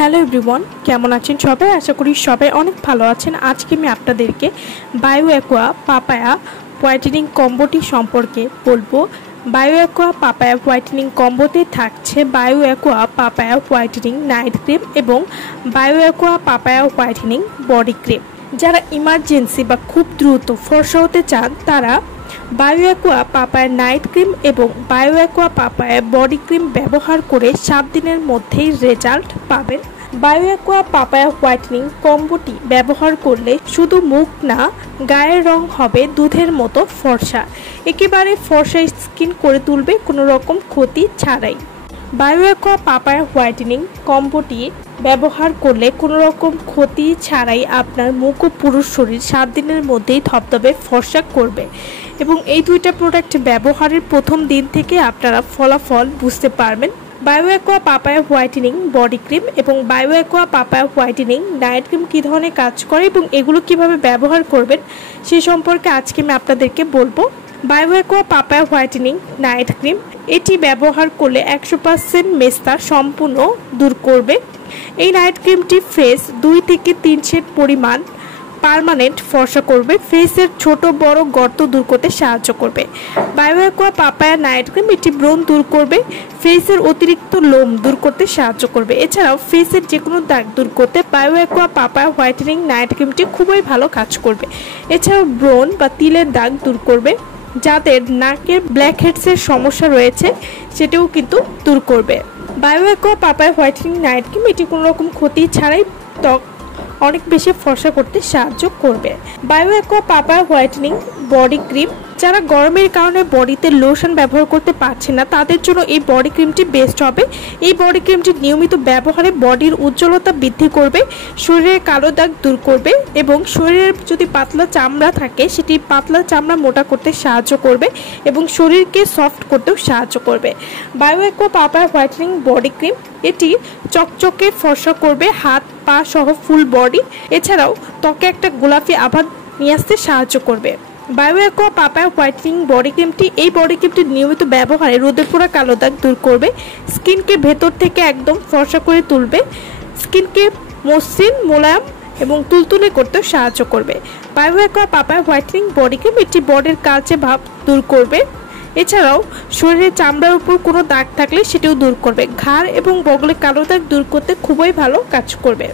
Hello everyone, কেমন আছেন সবাই? আশা করি সবাই অনেক ভালো আছেন। আজকে আমি আপনাদেরকে বায়ো অ্যাকোয়া পাপায়া হোয়াইটেনিং কম্বোটি সম্পর্কে বলবো। বায়ো অ্যাকোয়া পাপায়া হোয়াইটেনিং কম্বোতে থাকছে Bio Aqua papaya whitening night cream এবং Bio Aqua papaya whitening body cream. যারা ইমার্জেন্সি বা খুব দ্রুত ফর্সা হতে চান তারা Bio Aqua papaya night cream এবং Bio Aqua papaya body cream ব্যবহার করে 7 দিনের মধ্যেই রেজাল্ট পাবেন। বায়ো অ্যাকোয়া পাপায়া হোয়াইটেনিং কম্বোটি ব্যবহার করলে শুধু মুখ না, গায়ের রং হবে দুধের মতো ফর্সা, একেবারে ফর্সা স্কিন করে তুলবে কোনো রকম ক্ষতি ছাড়াই। বায়ো অ্যাকোয়া পাপায়া হোয়াইটেনিং কম্বোটি ব্যবহার করলে কোনো রকম ক্ষতি ছাড়াই আপনার মুখ ও পুরো শরীর 7 দিনের মধ্যেই ধবধবে ফর্সা করবে এবং এই দুইটা প্রোডাক্ট ব্যবহারের প্রথম দিন থেকে আপনারা ফলাফল বুঝতে পারবেন। Bio Aqua papaya whitening body cream এবং Bio Aqua papaya whitening night cream কী ধরনের কাজ করে এবং এগুলো কিভাবে ব্যবহার করবেন সে সম্পর্কে আজকে আমি আপনাদেরকে বলবো। Bio Aqua papaya whitening night cream এটি ব্যবহার করলে 100% মেস্তা সম্পূর্ণ দূর করবে। এই নাইট ক্রিমটি ফেস 2 থেকে 3 শেড পরিমাণ পার্মানেন্ট ফর্সা করবে, ফেসের ছোট বড় গর্ত দূর করতে সাহায্য করবে। Bio Aqua papaya night cream এটি ব্রণ দূর করবে, ফেসের অতিরিক্ত লোম দূর করতে সাহায্য করবে। এছাড়াও ফেসের যে কোনো দাগ দূর করতে Bio Aqua papaya whitening night ক্রিমটি খুবই ভালো কাজ করবে। এছাড়াও ব্রণ বা তিলের দাগ দূর করবে, যাদের নাকের ব্ল্যাক হেডসের সমস্যা রয়েছে সেটাও কিন্তু দূর করবে। Bio Aqua papaya whitening night cream এটি কোনো রকম ক্ষতি ছাড়াই ত্বক অনেক বেশি ফর্সা করতে সাহায্য করবে। Bio Aqua papaya whitening body cream যারা গরমের কারণে বডিতে লোশন ব্যবহার করতে পারছে না তাদের জন্য এই বডি ক্রিমটি বেস্ট হবে। এই বডি ক্রিমটি নিয়মিত ব্যবহারে বডির উজ্জ্বলতা বৃদ্ধি করবে, শরীরের কালো দাগ দূর করবে এবং শরীরের যদি পাতলা চামড়া থাকে সেটি পাতলা চামড়া মোটা করতে সাহায্য করবে এবং শরীরকে সফট করতেও সাহায্য করবে। Bio Aqua papaya whitening body cream এটি চকচকে ফর্সা করবে হাত পা সহ ফুল বডি, এছাড়াও ত্বকে একটা গোলাপি আভা নিয়ে আসতে সাহায্য করবে। Bio Aqua papaya whitening body ক্রিমটি এই বডি ক্রিমটি নিয়মিত ব্যবহারে রোদে পোড়া কালো দাগ দূর করবে, স্কিনকে ভেতর থেকে একদম ফর্সা করে তুলবে, স্কিনকে মসৃণ মোলায়েম এবং তুলতুলে করতেও সাহায্য করবে। Bio Aqua papaya whitening body cream এটি বডির কালচে ভাব দূর করবে, এছাড়াও শরীরের চামড়ার উপর কোনো দাগ থাকলে সেটাও দূর করবে, ঘাড় এবং বগলে কালো দাগ দূর করতে খুবই ভালো কাজ করবে।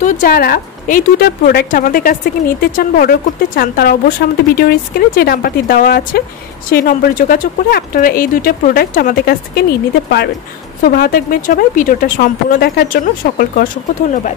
তো যারা এই দুইটা প্রোডাক্ট আমাদের কাছ থেকে নিতে চান বা অর্ডার করতে চান তারা অবশ্যই আমাদের ভিডিওর স্ক্রিনে যে নাম্বারটি দেওয়া আছে সেই নম্বরে যোগাযোগ করে আপনারা এই দুইটা প্রোডাক্ট আমাদের কাছ থেকে নিয়ে নিতে পারবেন। সো ভালো থাকবেন সবাই। ভিডিওটা সম্পূর্ণ দেখার জন্য সকলকে অসংখ্য ধন্যবাদ।